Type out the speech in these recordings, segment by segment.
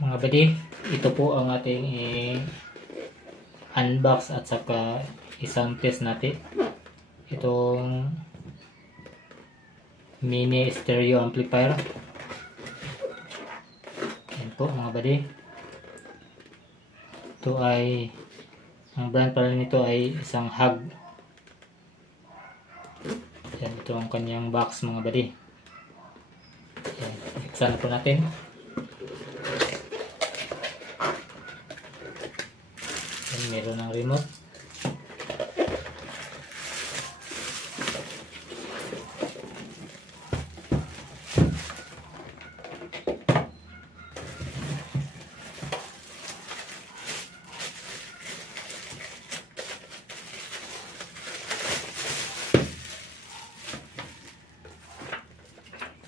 Mga buddy, ito po ang ating unbox at saka isang test natin. Itong mini stereo amplifier. Yan po mga buddy. Ito ay, ang brand pala nito ay isang Hug. Yan, ito ang kanyang box mga buddy. Yan, iksan po natin. Yan, meron ng remote.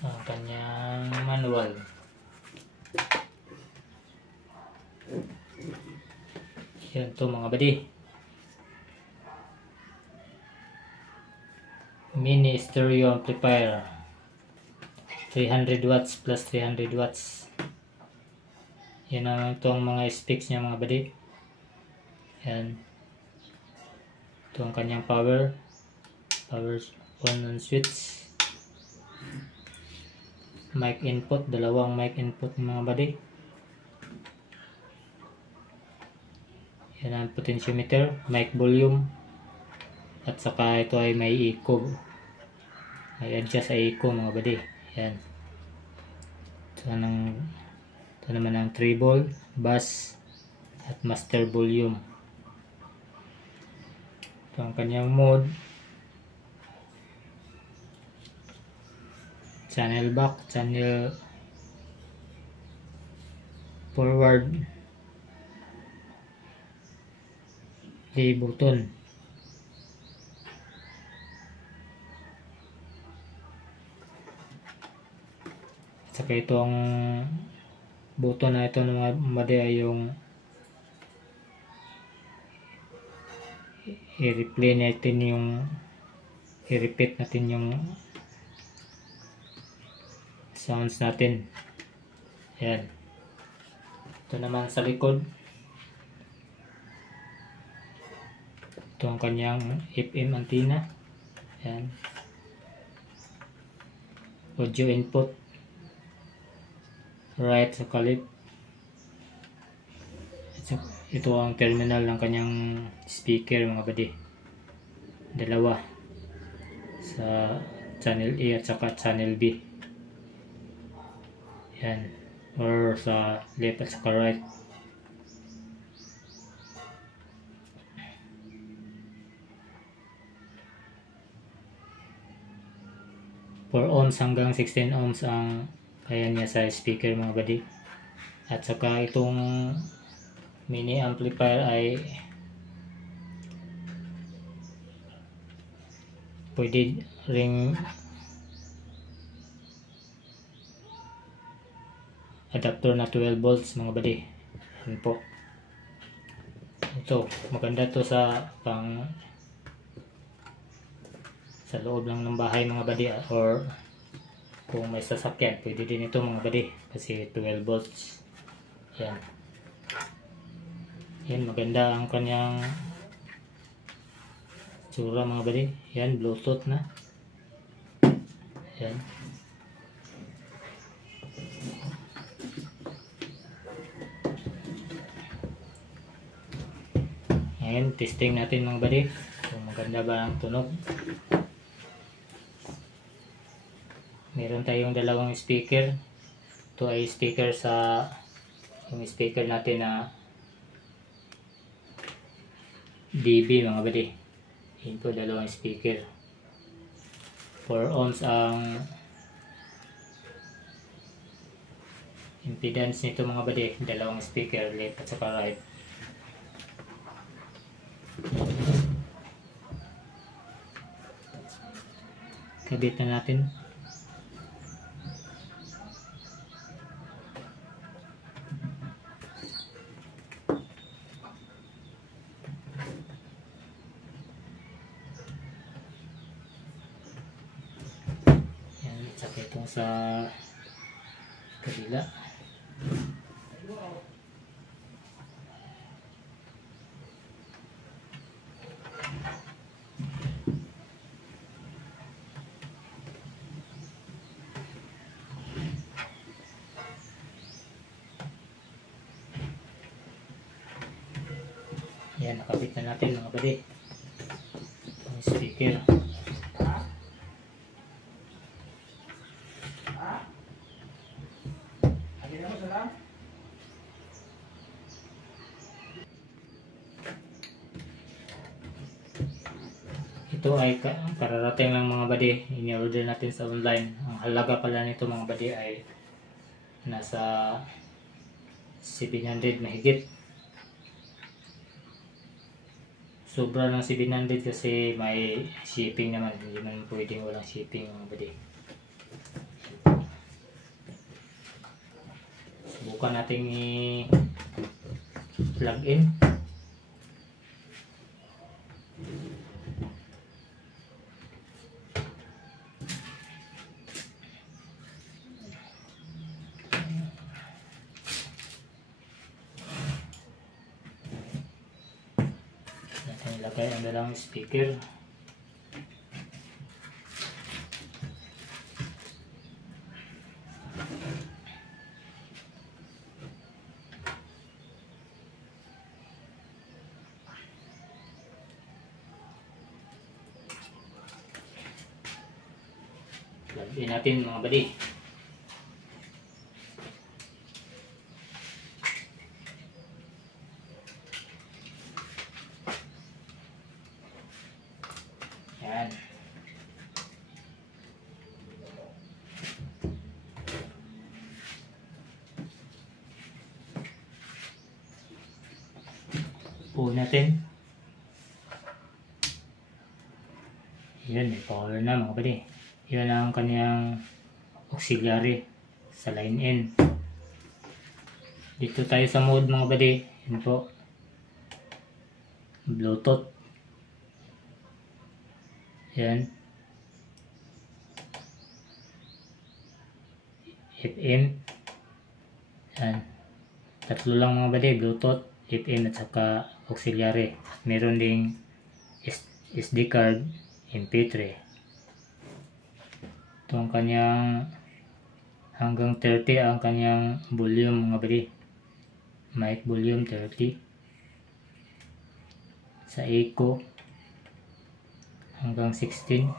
Ang kanyang manual. Yan to mga buddy. Mini stereo amplifier. 300 watts plus 300 watts. Yan ang itong mga specs niya mga buddy. Yan. Ito ang kanyang power on and switch. Mic input, dalawang mic input mga buddy. Yan ang potentiometer, mic volume, at saka ito ay may echo, may adjust sa echo mga buddy. Yan. Ito naman ang treble, bass, at master volume. Ito ang kanyang mode, channel back, channel forward, play button. Saka itong button na ito ng mga ay yung i-replay natin yung i-repeat natin yung sounds natin. Yan. Ito naman sa likod. Ito ang kanyang FM antenna. Yan. Audio input. Right sa left. Ito ang terminal ng kanyang speaker mga buddy. Dalawa. Sa channel A at saka channel B. Yan. Or sa left at saka right. For ohms hanggang 16 ohms ang kaya niya sa speaker mga buddy. At saka itong mini amplifier ay pwede ring adapter na 12 volts mga buddy. Yan po. Ito, maganda to sa sa loob lang ng bahay mga buddy, or kung may sasakyan pwede din ito mga buddy kasi 12 volts. Yan. Yan, maganda ang kanyang tsura mga buddy. Yan, bluetooth na. Yan. Ngayon, testing natin mga buddy kung maganda ba ang tunog. Meron tayong dalawang speaker. Ito ay speaker sa yung speaker natin na DB mga buddy. Yun po, dalawang speaker. 4 ohms ang impedance nito mga buddy. Dalawang speaker, left at saka right. Kabit na natin. Yan, saka itong sa kabila. Yan, nakabit na natin mga buddy ang speaker. Ito ay kararating lang mga buddy, ini-order natin sa online. Ang halaga pala nito mga buddy ay nasa 700 mahigit. Sobra ng 700 kasi may shipping naman, hindi man pwedeng walang shipping mga buddy. Subukan natin i-plug in. Ilagay ang dalang speaker. Plug in natin mga buddy. Yan. On natin. Yan, may power na mga buddy. Yan ang kanyang auxiliary sa line in. Dito tayo sa mode mga buddy. Yan po. Bluetooth. Yan. FM. Yan. Tatlo lang mga buddy. Bluetooth, FM at saka auxiliary. Meron ding SD card, MP3. Ito ang kanyang hanggang 30 ang kanyang volume mga buddy. Mic volume 30. Sa echo hanggang 16.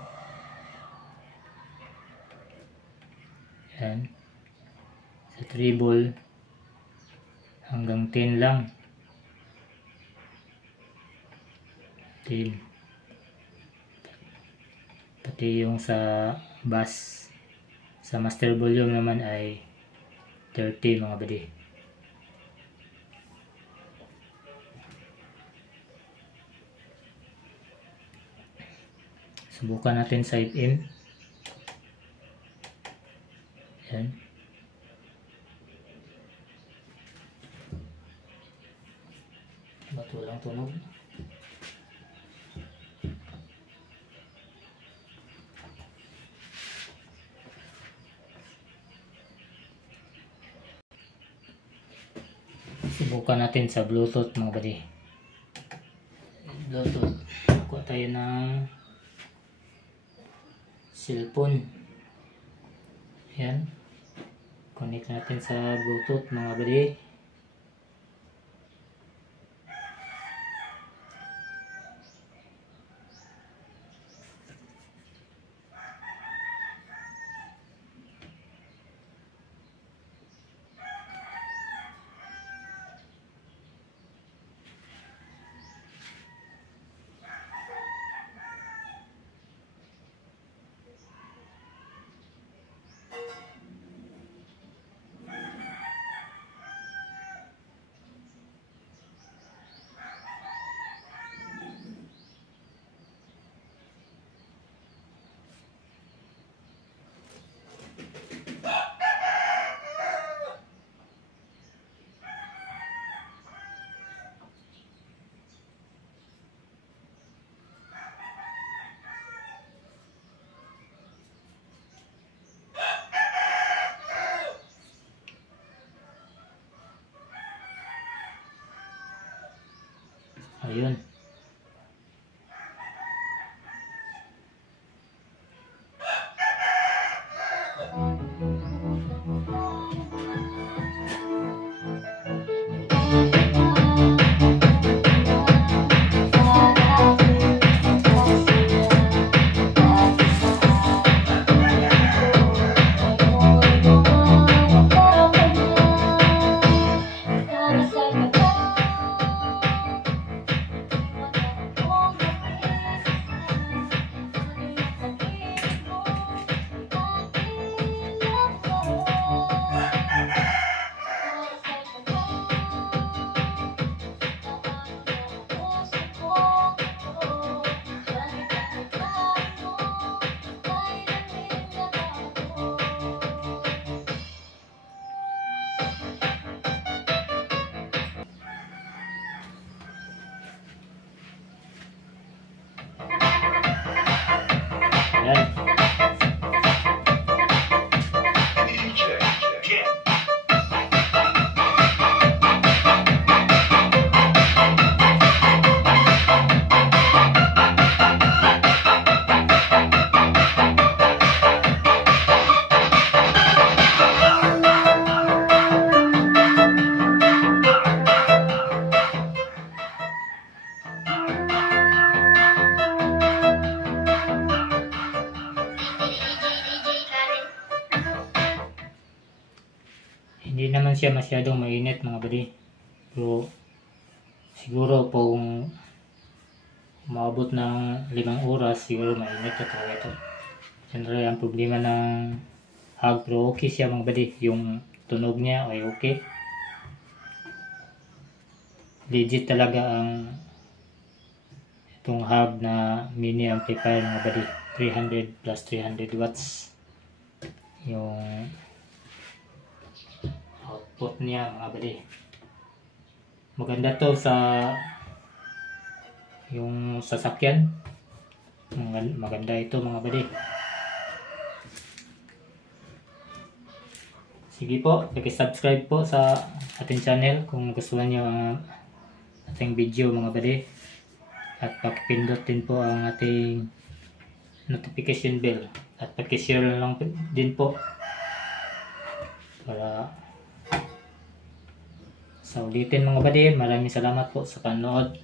Yan. Sa treble hanggang 10 lang. 10. Pati yung sa bass, sa master volume naman ay 30 mga buddy. Subukan natin sa FM. Yan. Ba't walang tunog? Subukan natin sa Bluetooth mga buddy. Bluetooth. Kuha tayo ng cellphone. Yan. Connect natin sa Bluetooth mga buddy. Ayun. Ayan. Hindi naman siya masyadong mainit mga buddy. Pero siguro kung umabot ng 5 oras siguro mainit na talaga ito. Siyempre ang problema ng hog, pero okay siya mga buddy. Yung tunog niya ay okay. Legit talaga ang itong hub na mini amplifier mga buddy. 300 plus 300 watts yung output niya mga buddy. Maganda to sa yung sasakyan. Maganda ito mga buddy. Sige po, subscribe po sa ating channel kung gusto niyo ang ating video mga buddy. At pakipindot din po ang ating notification bell. At pakishare lang din po para sa ulitin mga buddy. Maraming salamat po sa panood.